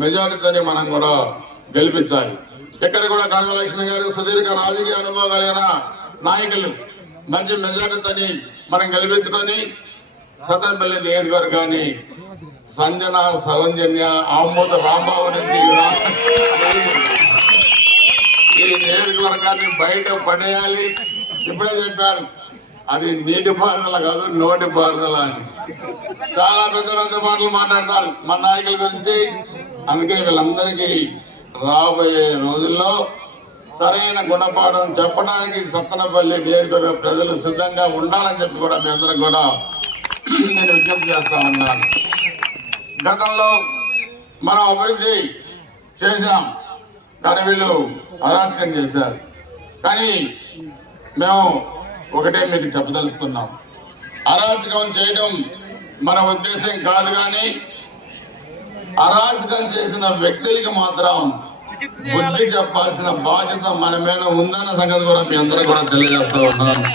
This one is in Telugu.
మెజారిటీతోని మనం కూడా గెలిపించాలి. ఇక్కడ కూడా కనకలక్ష్మి గారు సుదీర్ఘ రాజకీయ అనుభవం కలిగిన నాయకులు మంచి మెజారిటీతోని మనం గెలిపించుకొని సత్తెనపల్లి నియోజకవర్గాన్ని సంజన సౌజన్య ఆమోద రాంబాబు నుంచి ఈ నియోజకవర్గాన్ని బయట పడేయాలి. ఇప్పుడే చెప్పాను, అది నీటి పారుదల కాదు నోటి పారుదల అని. చాలా పెద్ద పెద్ద మాటలు మాట్లాడతారు మన నాయకుల గురించి. అందుకే వీళ్ళందరికీ రాబోయే రోజుల్లో సరైన గుణపాఠం చెప్పడానికి సత్తెనపల్లి నియోజకవర్గ ప్రజలు సిద్ధంగా ఉండాలని చెప్పి కూడా మీ అందరికి కూడా నేను విజ్ఞప్తి చేస్తా ఉన్నాను. గతంలో మనం అభివృద్ధి చేశాం, కానీ వీళ్ళు అరాచకం చేశారు. కానీ మేము ఒకటే మీకు చెప్పదలుచుకున్నాం, అరాచకం చేయడం మన ఉద్దేశం కాదు, కానీ అరాచకం చేసిన వ్యక్తులకి మాత్రం బుద్ధి చెప్పాల్సిన బాధ్యత మన మీద ఉందన్న సంగతి కూడా మీ అందరూ కూడా తెలియజేస్తా ఉన్నాను.